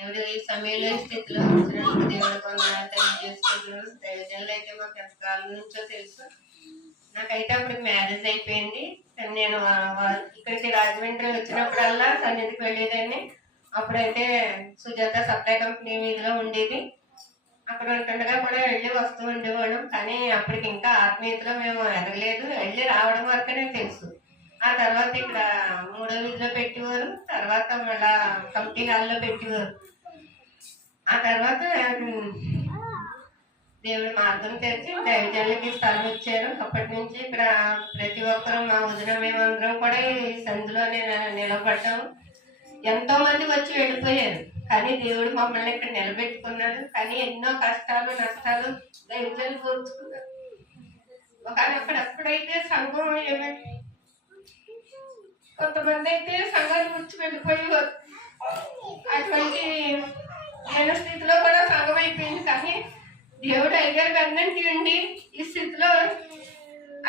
దేవుడు ఈ సమయంలో ఈ స్థితిలో ఉంచినందుకు దేవుడు కొందరు తెలియజేసుకుంటున్నాను. దైవజనులు అయితే మాకు ఎంతకాలం నుంచో తెలుసు. నాకైతే అప్పుడు మ్యారేజ్ అయిపోయింది. కానీ నేను ఇక్కడికి రాజమండ్రి వచ్చినప్పుడల్లా సన్నిధికి వెళ్ళేదాన్ని. అప్పుడైతే సుజాత సప్లై కంపెనీ మీదలో ఉండేది. అక్కడ ఉంటుండగా కూడా వెళ్ళి వస్తూ ఉండేవాళ్ళం. కానీ అప్పటికి ఇంకా ఆత్మీయతలో మేము ఎదగలేదు. వెళ్ళి రావడం వరకనే తెలుసు. ఆ తర్వాత ఇక్కడ 3వ వీధిలో పెట్టేవారు. తర్వాత మళ్ళా కంపెనీ హాల్లో పెట్టేవారు. ఆ తర్వాత దేవుడు మార్గం తెరిచి దైవజనులకి స్థలం ఇచ్చారు. అప్పటి నుంచి ఇక్కడ ప్రతి ఒక్కరూ మా వదిన మేమందరం కూడా ఈ సందులోనే నిలబడ్డాము. ఎంతో మంది వచ్చి వెళ్ళిపోయారు. కానీ దేవుడు మమ్మల్ని ఇక్కడ నిలబెట్టుకున్నాడు. కానీ ఎన్నో కష్టాలు నష్టాలు దైవజనులు కోర్చుకున్నారు. అక్కడప్పుడైతే సంఘం కొంతమంది అయితే సంఘాన్ని గుర్చి వెళ్ళిపోయేవారు. అటువంటి నేను స్థితిలో కూడా సంఘం అయిపోయింది. కానీ దేవుడు అయ్యగారికి అన్నంటి ఉండి ఈ స్థితిలో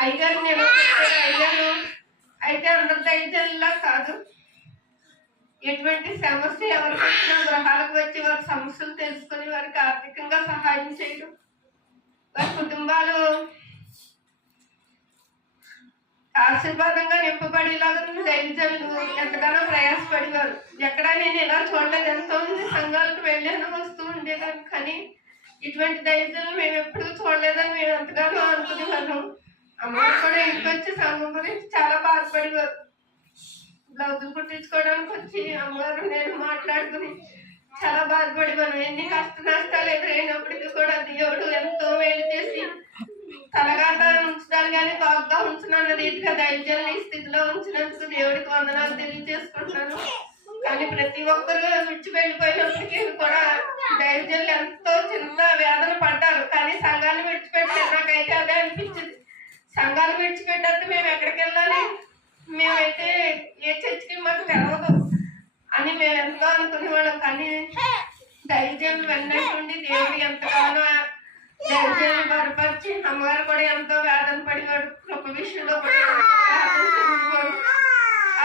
అయ్యగారు నిలబెట్టారు. అయ్యారు అయితే అందరి దైవజనులా కాదు. ఎటువంటి సమస్య ఎవరికి వచ్చినా గృహాలకు వచ్చి వారి సమస్యలు తెలుసుకుని వారికి ఆర్థికంగా సహాయం చేయడం, వారి కుటుంబాలు ఆశీర్వాదంగా నింపబడేలాగా దైవజనులు ఎంతగానో ప్రయాసపడేవారు. ఎక్కడా నేను ఇలా చూడలేదు. ఎంతో మంది సంఘాలకు వెళ్ళాను, వస్తూ ఉండేదాన్ని. కానీ ఇటువంటి దైవజనులు మేము ఎప్పుడూ చూడలేదని మేము ఎంతగానో అనుకునేవాళ్ళం. అమ్మగారు కూడా ఇంటికి వచ్చి సంఘం గురించి చాలా బాధపడేవారు. బ్లౌజులు కుట్టించుకోవడానికి వచ్చి అమ్మగారు నేను మాట్లాడుకుని చాలా బాధపడేవాను. ఎన్ని కష్ట నష్టాలు ఎదురైనప్పటికీ కూడా దేవుడు ఎంతో మేలు చేసి తలగాట ఉంచుతాను కానీ బాగా ఉంచునన్న రీతిగా దైవజనులు ఈ స్థితిలో ఉంచినందుకు దేవుడికి వందనాలు తెలియజేసుకుంటున్నాను. కానీ ప్రతి ఒక్కరు విడిచి వెళ్ళిపోయినప్పటికీ కూడా దైవజనులు ఎంతో చిన్న వేదన పడ్డారు. కానీ సంఘాన్ని విడిచిపెట్టారు. నాకైతే అదే అనిపించింది. సంఘాన్ని విడిచిపెట్టద్దు, మేము ఎక్కడికి వెళ్ళాలి, మేమైతే ఏ చర్చికి మాకు తెలవదు అని మేము ఎంతో అనుకునేవాళ్ళం. కానీ దైవజనులు వెన్నట్టుండి దేవుడు ఎంతగానో దైవజనులు బలపరిచి అమ్మగారు కూడా ఎంతో వేదన పడేవాడు. కృప విషయంలో కూడా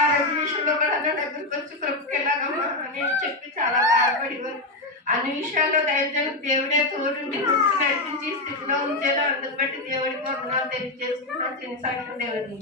ఆరోగ్య విషయంలో కూడా నా దగ్గరికి వచ్చి కృపకెళ్ళాగమ్మా అని చెప్పి చాలా బాధపడేవారు. అన్ని విషయాల్లో దైవజనులకు దేవుడే తోడుండి ముందుకు నడిపించి స్థితిలో ఉంచేలా అందుకు బట్టి దేవుడికి వందనాలు తెలియజేసుకున్నాను. చిన్న సాక్ష్యం దేవుడిని